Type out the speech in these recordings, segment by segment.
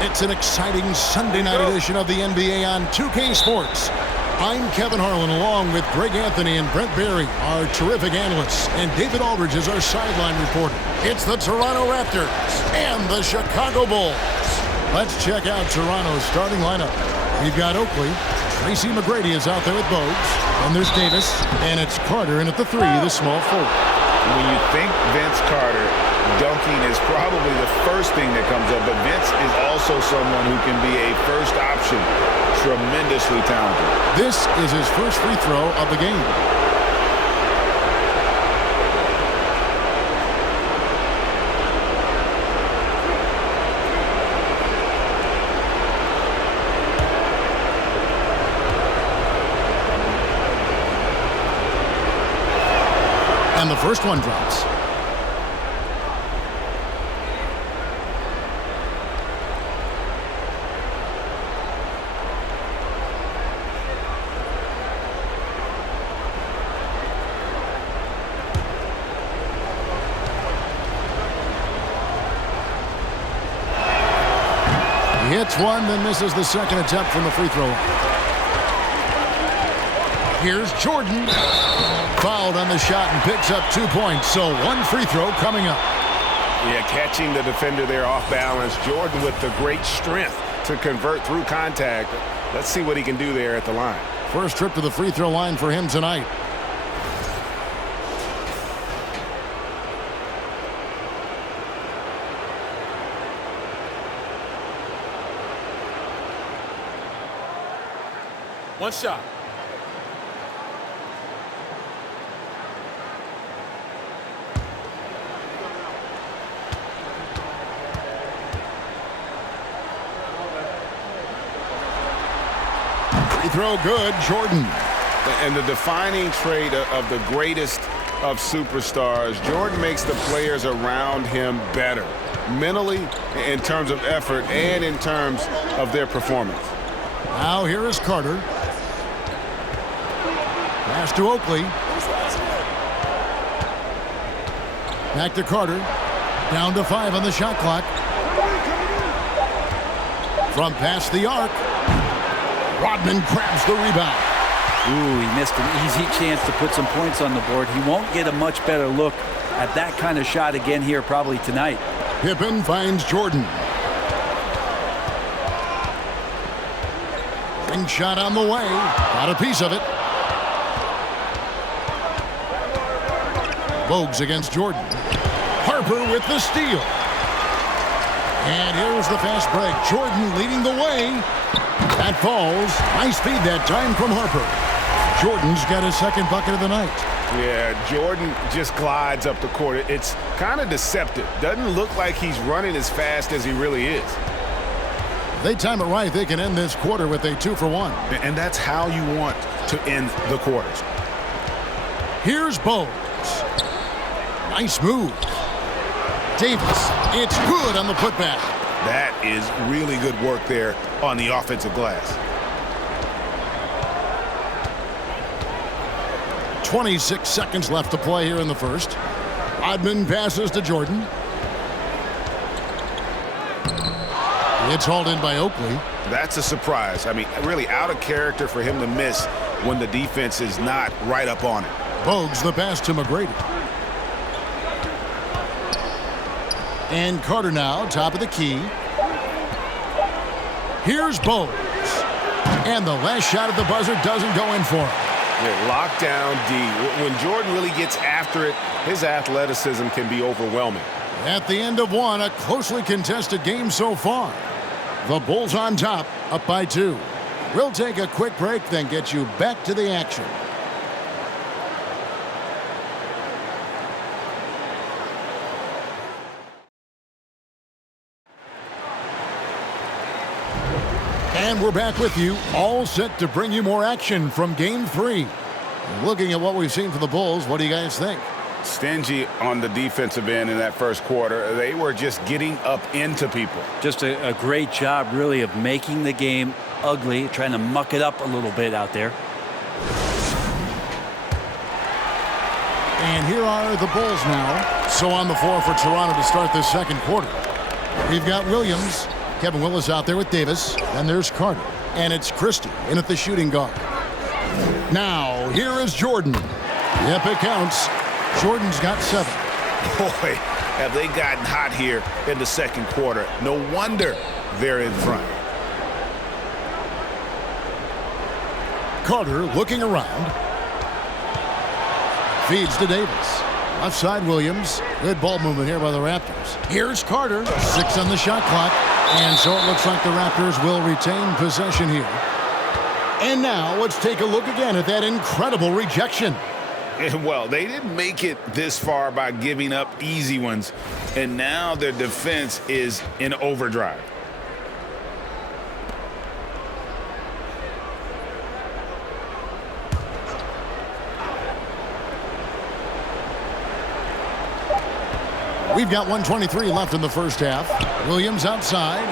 It's an exciting Sunday night edition of the NBA on 2K Sports. I'm Kevin Harlan along with Greg Anthony and Brent Barry, our terrific analysts, and David Aldridge is our sideline reporter. It's the Toronto Raptors and the Chicago Bulls. Let's check out Toronto's starting lineup. We've got Oakley. Tracy McGrady is out there with Bogues. And there's Davis. And it's Carter in at the 3, the small forward. When you think Vince Carter, dunking is probably the first thing that comes up, but Vince is also someone who can be a first option, tremendously talented. This is his first free throw of the game. And the first one drops. He hits one, then misses the second attempt from the free throw line. Here's Jordan. Fouled on the shot and picks up 2 points, so one free throw coming up. Yeah, catching the defender there off balance. Jordan with the great strength to convert through contact. Let's see what he can do there at the line. First trip to the free throw line for him tonight. One shot. Free throw good, Jordan. And the defining trait of the greatest of superstars, Jordan makes the players around him better, mentally, in terms of effort, and in terms of their performance. Now here is Carter. Pass to Oakley. Back to Carter. Down to 5 on the shot clock. From past the arc. Rodman grabs the rebound. Ooh, he missed an easy chance to put some points on the board. He won't get a much better look at that kind of shot again here probably tonight. Pippen finds Jordan. Ring shot on the way. Got a piece of it. Bogues against Jordan. Harper with the steal. And here's the fast break. Jordan leading the way. That falls. Nice feed that time from Harper. Jordan's got his second bucket of the night. Yeah, Jordan just glides up the court. It's kind of deceptive. Doesn't look like he's running as fast as he really is. If they time it right, they can end this quarter with a 2-for-1. And that's how you want to end the quarters. Here's Bogues. Nice move. Davis. It's good on the putback. That is really good work there on the offensive glass. 26 seconds left to play here in the first. Rodman passes to Jordan. It's hauled in by Oakley. That's a surprise. I mean, really out of character for him to miss when the defense is not right up on it. Bogues the pass to McGrady. And Carter now, top of the key. Here's Bogues. And the last shot at the buzzer doesn't go in for him. Yeah, lockdown D. When Jordan really gets after it, his athleticism can be overwhelming. At the end of one, a closely contested game so far. The Bulls on top, up by 2. We'll take a quick break, then get you back to the action. And we're back with you, all set to bring you more action from Game 3. Looking at what we've seen from the Bulls, what do you guys think? Stingy on the defensive end in that first quarter. They were just getting up into people. Just a great job, really, of making the game ugly, trying to muck it up a little bit out there. And here are the Bulls now. So on the floor for Toronto to start this second quarter. We've got Williams. Kevin Willis out there with Davis. And there's Carter. And it's Christie in at the shooting guard. Now, here is Jordan. Yep, it counts. Jordan's got 7. Boy, have they gotten hot here in the second quarter. No wonder they're in front. Carter looking around. Feeds to Davis. Left side, Williams. Good ball movement here by the Raptors. Here's Carter. 6 on the shot clock. And so it looks like the Raptors will retain possession here. And now let's take a look again at that incredible rejection. Well, they didn't make it this far by giving up easy ones. And now their defense is in overdrive. We've got 1:23 left in the first half. Williams outside.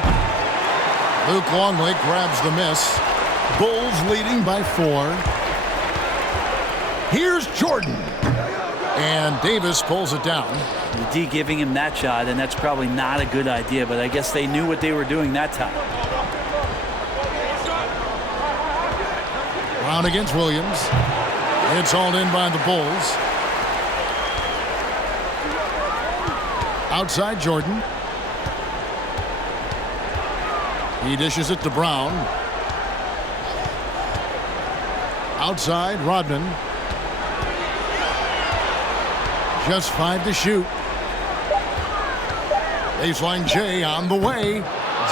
Luke Longley grabs the miss. Bulls leading by 4. Here's Jordan. And Davis pulls it down. The D giving him that shot, and that's probably not a good idea, but I guess they knew what they were doing that time. Brown against Williams. It's hauled in by the Bulls. Outside Jordan. He dishes it to Brown. Outside Rodman. Just 5 to shoot. Baseline J on the way.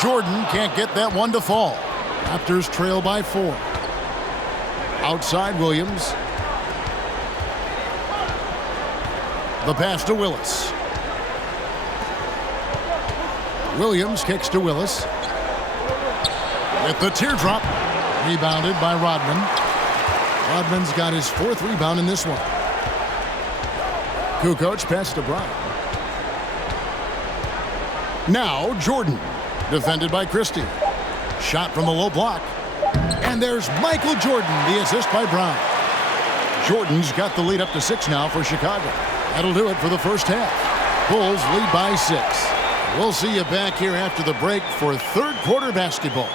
Jordan can't get that one to fall. Raptors trail by 4. Outside Williams. The pass to Willis. Williams kicks to Willis. With the teardrop. Rebounded by Rodman. Rodman's got his 4th rebound in this one. Kukoc pass to Brown. Now Jordan. Defended by Christie. Shot from the low block. And there's Michael Jordan, the assist by Brown. Jordan's got the lead up to 6 now for Chicago. That'll do it for the first half. Bulls lead by 6. We'll see you back here after the break for third quarter basketball.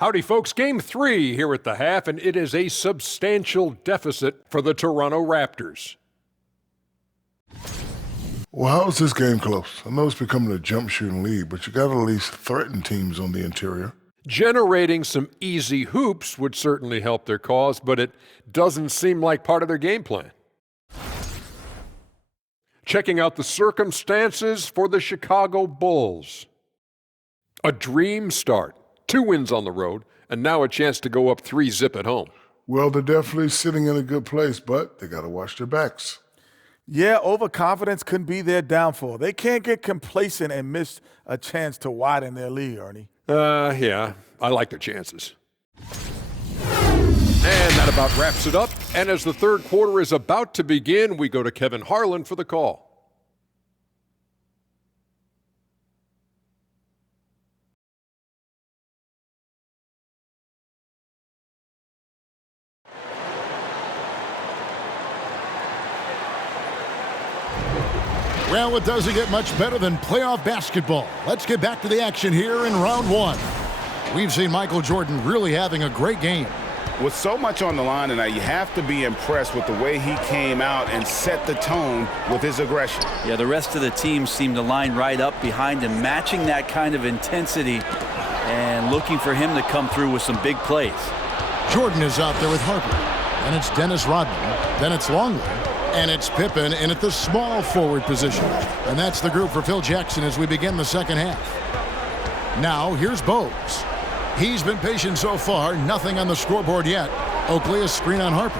Howdy, folks. Game 3 here at the half, and it is a substantial deficit for the Toronto Raptors. Well, how is this game close? I know it's becoming a jump shooting league, but you got to at least threaten teams on the interior. Generating some easy hoops would certainly help their cause, but it doesn't seem like part of their game plan. Checking out the circumstances for the Chicago Bulls. A dream start. 2 wins on the road, and now a chance to go up 3-0 at home. Well, they're definitely sitting in a good place, but they got to watch their backs. Yeah, overconfidence can be their downfall. They can't get complacent and miss a chance to widen their lead, Ernie. Yeah, I like their chances. And that about wraps it up. And as the third quarter is about to begin, we go to Kevin Harlan for the call. Well, it doesn't get much better than playoff basketball. Let's get back to the action here in round 1. We've seen Michael Jordan really having a great game. With so much on the line tonight, you have to be impressed with the way he came out and set the tone with his aggression. Yeah, the rest of the team seemed to line right up behind him, matching that kind of intensity and looking for him to come through with some big plays. Jordan is out there with Harper. And it's Dennis Rodman. Then it's Longley. And it's Pippen in at the small forward position. And that's the group for Phil Jackson as we begin the second half. Now, here's Bowes. He's been patient so far. Nothing on the scoreboard yet. Oakley, a screen on Harper.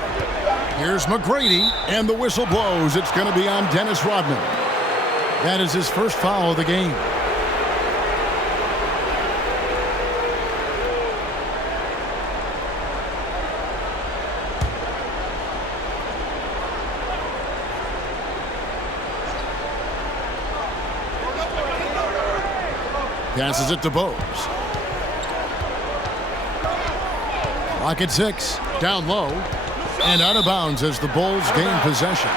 Here's McGrady, and the whistle blows. It's going to be on Dennis Rodman. That is his first foul of the game. Passes it to Bowes. Clock at 6. Down low. And out of bounds as the Bulls gain possession.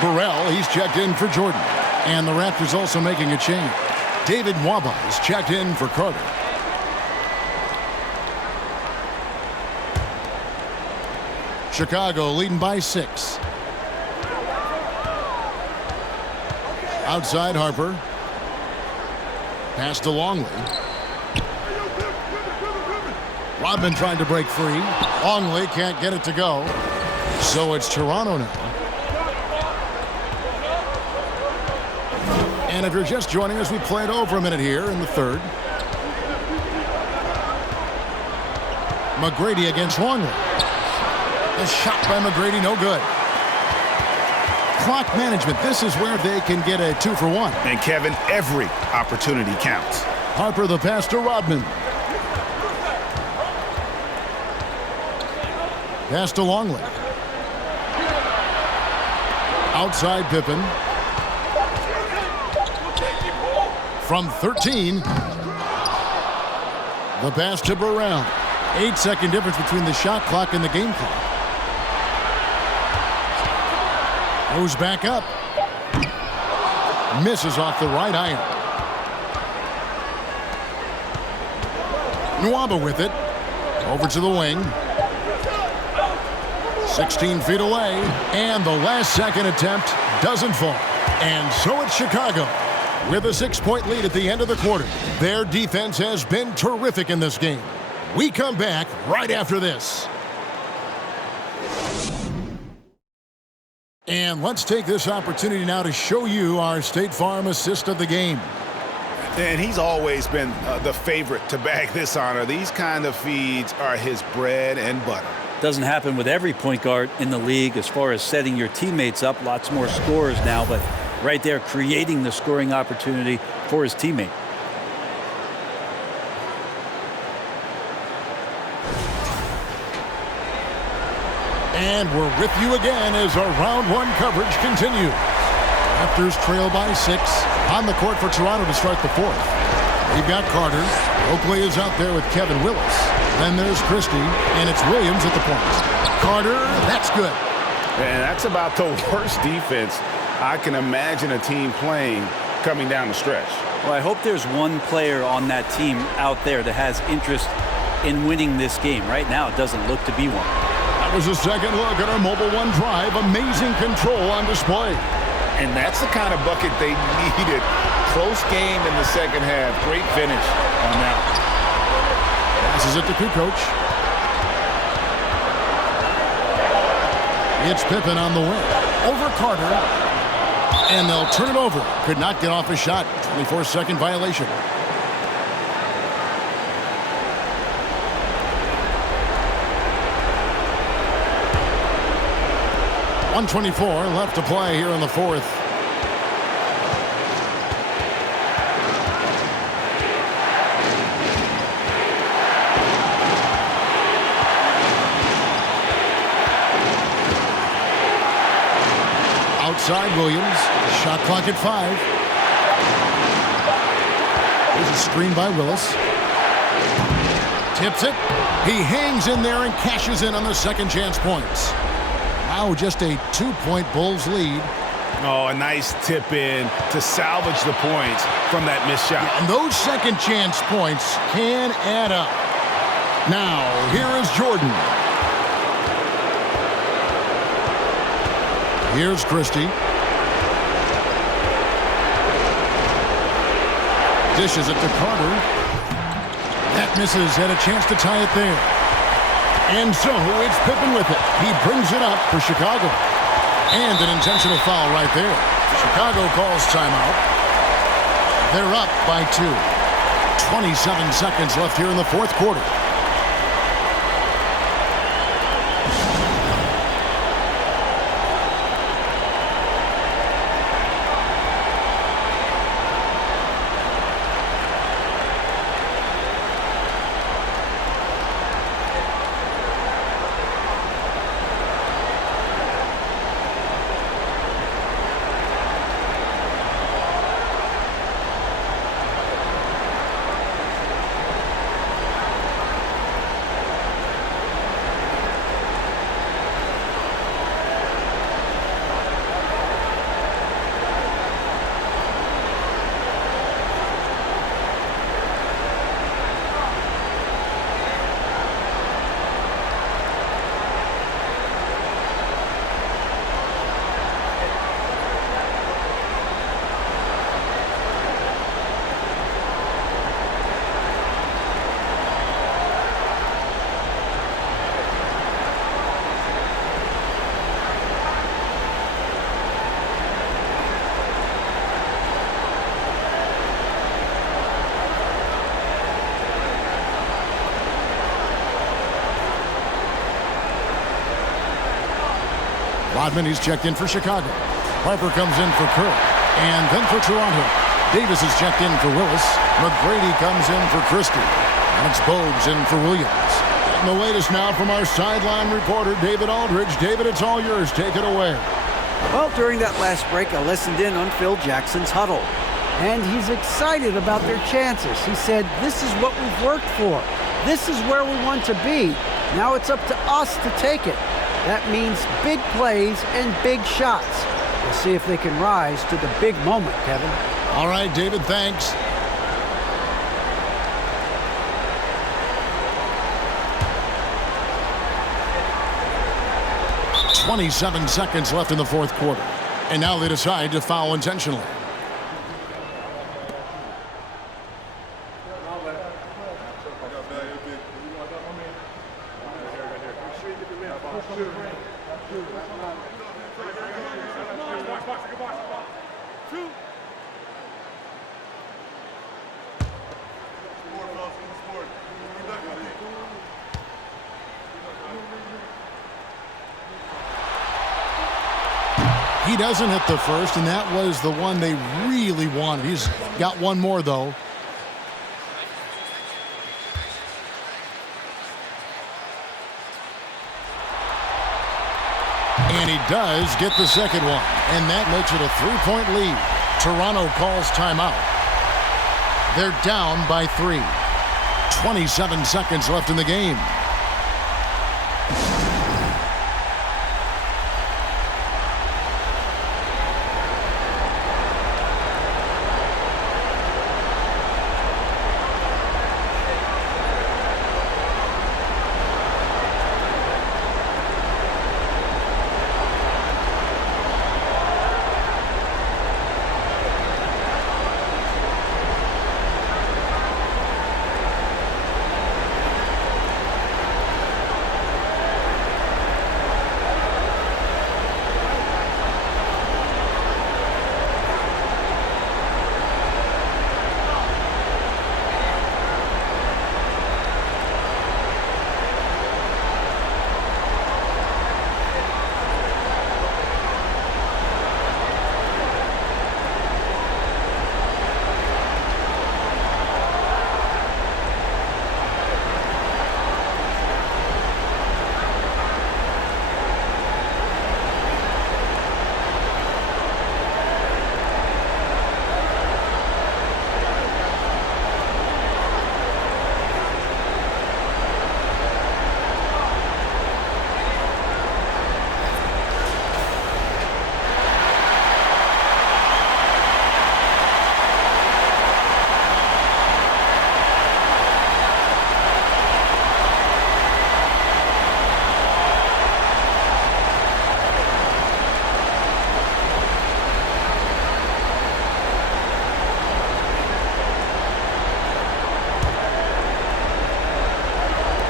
Burrell, he's checked in for Jordan. And the Raptors also making a change. David Nwaba is checked in for Carter. Chicago leading by 6. Outside Harper. Pass to Longley. Rodman trying to break free. Longley can't get it to go. So it's Toronto now. And if you're just joining us, we played over a minute here in the third. McGrady against Longley. The shot by McGrady, no good. Clock management. This is where they can get a 2-for-1. And Kevin, every opportunity counts. Harper the pass to Rodman. Pass to Longley. Outside Pippen. From 13. The pass to Burrell. 8-second difference between the shot clock and the game clock. Goes back up. Misses off the right iron. Nwaba with it. Over to the wing. 16 feet away. And the last second attempt doesn't fall. And so it's Chicago with a 6-point lead at the end of the quarter. Their defense has been terrific in this game. We come back right after this. And let's take this opportunity now to show you our State Farm assist of the game. And he's always been the favorite to bag this honor. These kind of feeds are his bread and butter. Doesn't happen with every point guard in the league as far as setting your teammates up. Lots more scorers now, but right there creating the scoring opportunity for his teammate. And we're with you again as our round one coverage continues. Raptors trail by 6 on the court for Toronto to start the fourth. They've got Carter. Oakley is out there with Kevin Willis. Then there's Christie, and it's Williams at the point. Carter, that's good. And that's about the worst defense I can imagine a team playing coming down the stretch. Well, I hope there's one player on that team out there that has interest in winning this game. Right now, it doesn't look to be one. That was a second look at our Mobile One drive. Amazing control on display. And that's the kind of bucket they needed. Close game in the second half. Great finish on that one. Passes it to Kukoc. It's Pippen on the wing. Over Carter. And they'll turn it over. Could not get off a shot. 24-second violation. .124 left to play here in the fourth. Outside Williams. Shot clock at 5. There's a screen by Willis. Tips it. He hangs in there and cashes in on the second chance points. Now just a 2-point Bulls lead. Oh, a nice tip in to salvage the points from that missed shot. And those second chance points can add up. Now, here is Jordan. Here's Christie. Dishes it to Carter. That misses, had a chance to tie it there. And so it's Pippen with it. He brings it up for Chicago. And an intentional foul right there. Chicago calls timeout. They're up by 2. 27 seconds left here in the fourth quarter. Rodman, he's checked in for Chicago. Harper comes in for Kerr. And then for Toronto, Davis is checked in for Willis. McGrady comes in for Christie. Alex Bogues in for Williams. And the latest now from our sideline reporter, David Aldridge. David, it's all yours. Take it away. Well, during that last break, I listened in on Phil Jackson's huddle. And he's excited about their chances. He said, this is what we've worked for. This is where we want to be. Now it's up to us to take it. That means big plays and big shots. We'll see if they can rise to the big moment, Kevin. All right, David, thanks. .27 seconds left in the fourth quarter. And now they decide to foul intentionally. He doesn't hit the first, and that was the one they really wanted. He's got one more, though. And he does get the second one, and that makes it a 3-point lead. Toronto calls timeout. They're down by 3. 27 seconds left in the game.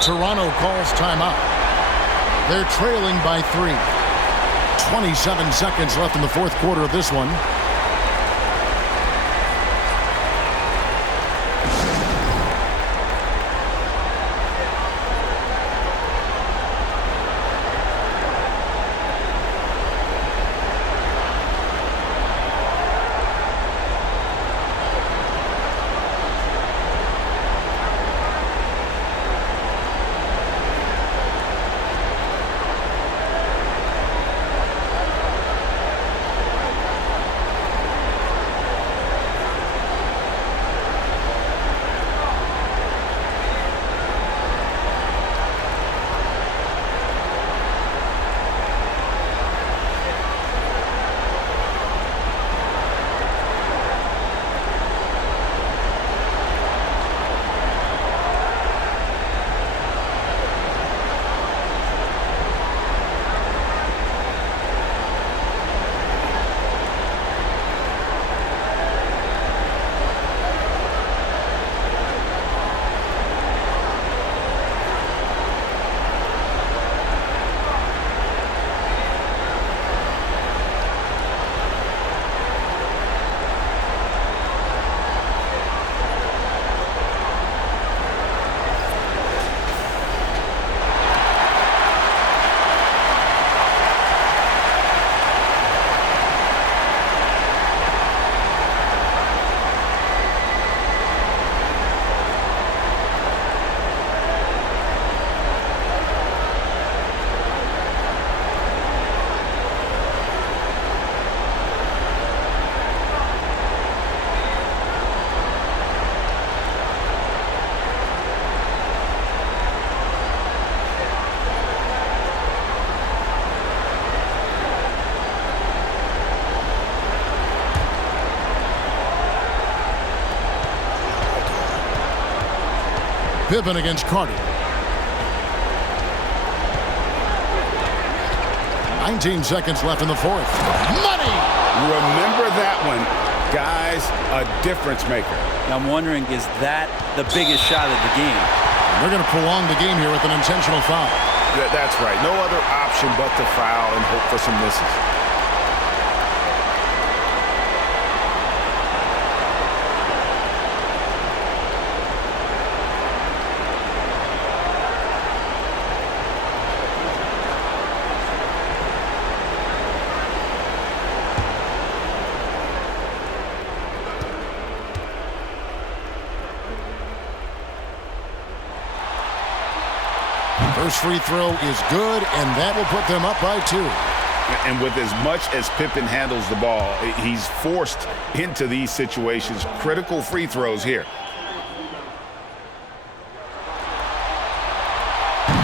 Toronto calls timeout. They're trailing by 3. 27 seconds left in the fourth quarter of this one. Pippen against Carter. 19 seconds left in the fourth. Money! Remember that one. Guys, a difference maker. Now I'm wondering, is that the biggest shot of the game? They're going to prolong the game here with an intentional foul. That's right. No other option but to foul and hope for some misses. First free throw is good, and that will put them up by 2. And with as much as Pippen handles the ball, he's forced into these situations. Critical free throws here.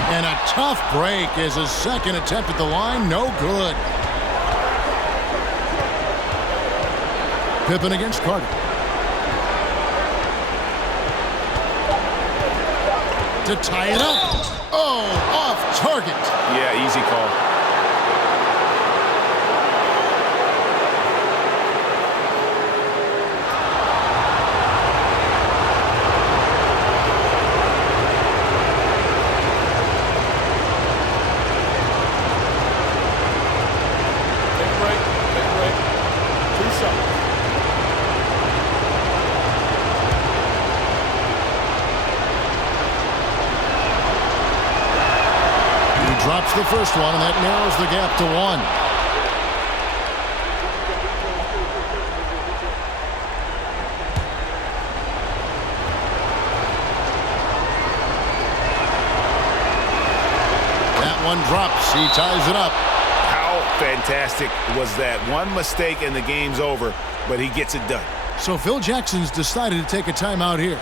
And a tough break is his second attempt at the line. No good. Pippen against Carter. To tie it up. Oh, off target. Yeah, easy call. Take a break. 2 seconds. Drops the first one, and that narrows the gap to 1. That one drops. He ties it up. How fantastic was that? One mistake and the game's over, but he gets it done. So Phil Jackson's decided to take a timeout here.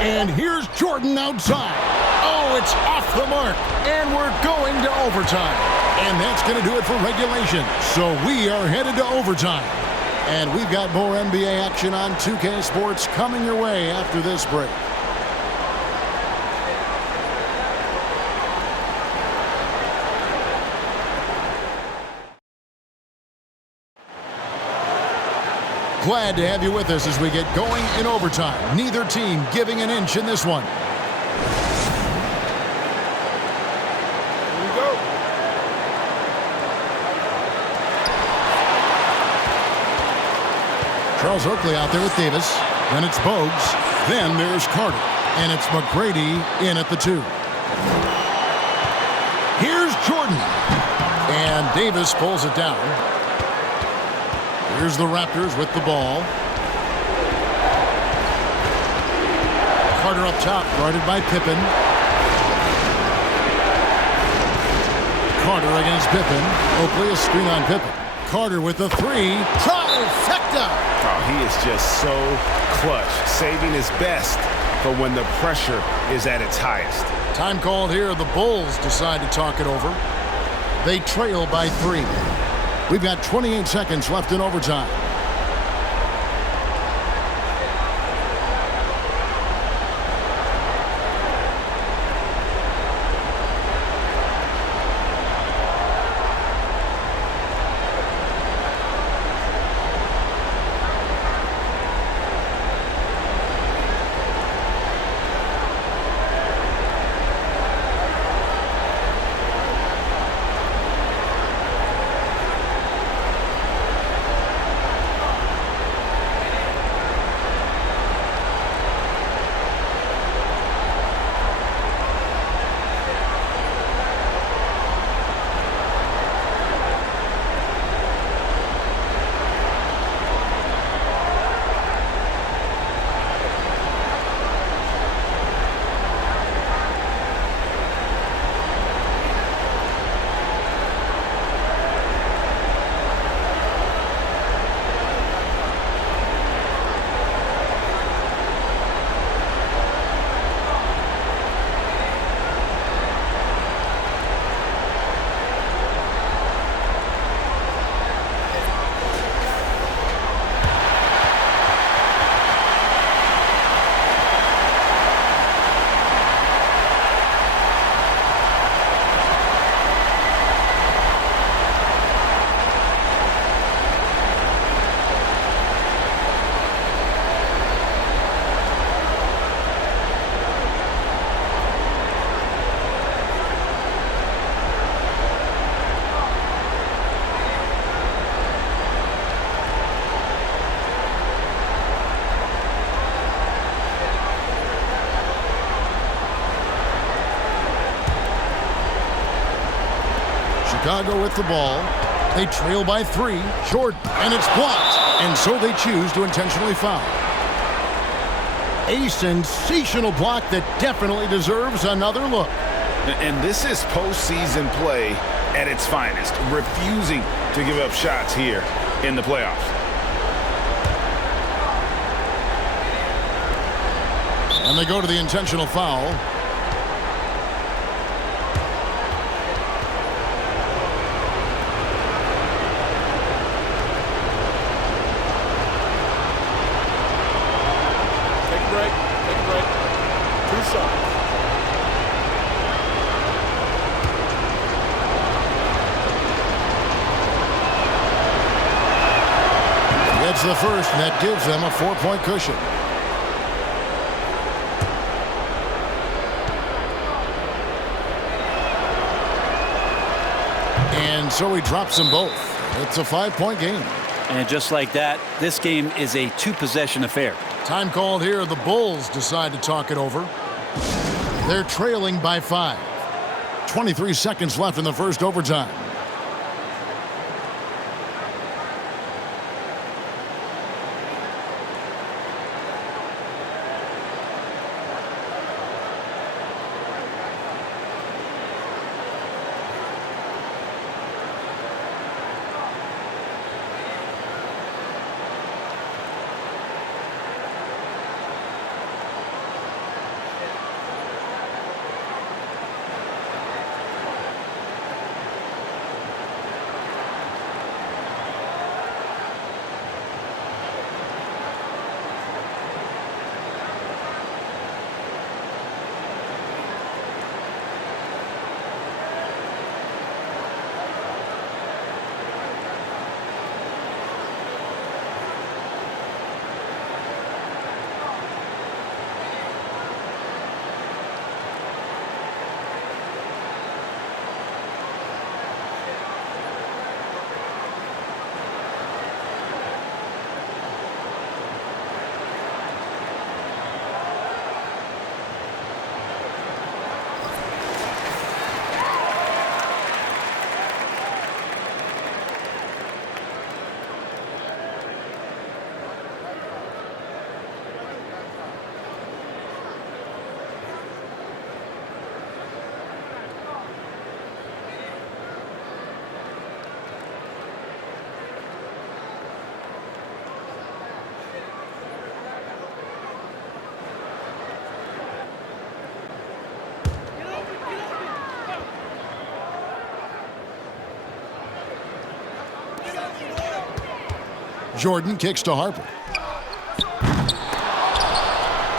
And here's Jordan outside. Oh, it's off the mark. And we're going to overtime. And that's going to do it for regulation. So we are headed to overtime. And we've got more NBA action on 2K Sports coming your way after this break. Glad to have you with us as we get going in overtime. Neither team giving an inch in this one. Here we go. Charles Oakley out there with Davis. Then it's Bogues. Then there's Carter. And it's McGrady in at the 2. Here's Jordan. And Davis pulls it down. Here's the Raptors with the ball. Carter up top, guarded by Pippen. Carter against Pippen. Oakley a screen on Pippen. Carter with the 3. Trifecta! Oh, he is just so clutch, saving his best for when the pressure is at its highest. Time called here. The Bulls decide to talk it over. They trail by 3. We've got 28 seconds left in overtime. Chicago with the ball. They trail by 3. Jordan, and it's blocked. And so they choose to intentionally foul. A sensational block that definitely deserves another look. And this is postseason play at its finest, refusing to give up shots here in the playoffs. And they go to the intentional foul. Gets the first, and that gives them a 4-point cushion. And so he drops them both. It's a 5-point game. And just like that, this game is a 2-possession affair. Time called here. The Bulls decide to talk it over. They're trailing by 5. 23 seconds left in the first overtime. Jordan kicks to Harper.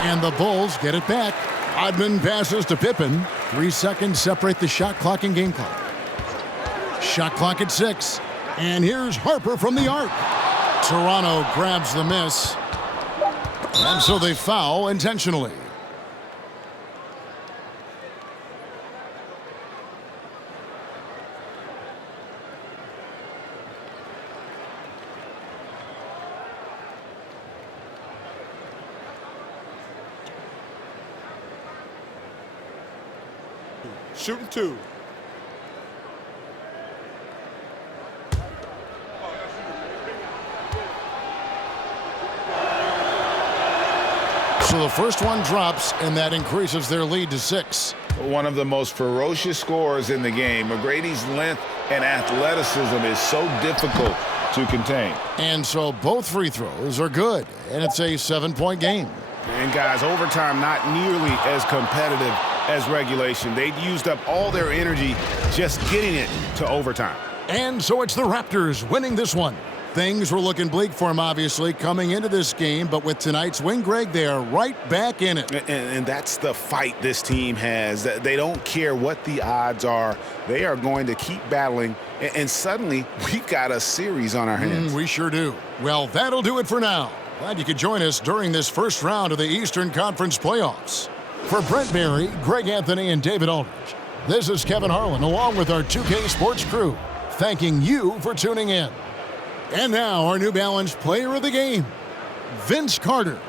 And the Bulls get it back. Odman passes to Pippen. 3 seconds separate the shot clock and game clock. Shot clock at 6. And here's Harper from the arc. Toronto grabs the miss. And so they foul intentionally. Shooting 2. So the first one drops, and that increases their lead to 6. One of the most ferocious scorers in the game. McGrady's length and athleticism is so difficult to contain. And so both free throws are good, and it's a 7-point game. And guys, overtime not nearly as competitive as regulation. They'd used up all their energy just getting it to overtime. And so it's the Raptors winning this one. Things were looking bleak for them, obviously, coming into this game, but with tonight's win, Greg, they are right back in it. And that's the fight this team has. They don't care what the odds are. They are going to keep battling, and suddenly we've got a series on our hands. We sure do. Well, that'll do it for now. Glad you could join us during this first round of the Eastern Conference playoffs. For Brent Barry, Greg Anthony, and David Aldridge, this is Kevin Harlan along with our 2K Sports crew, thanking you for tuning in. And now our New Balance player of the game, Vince Carter.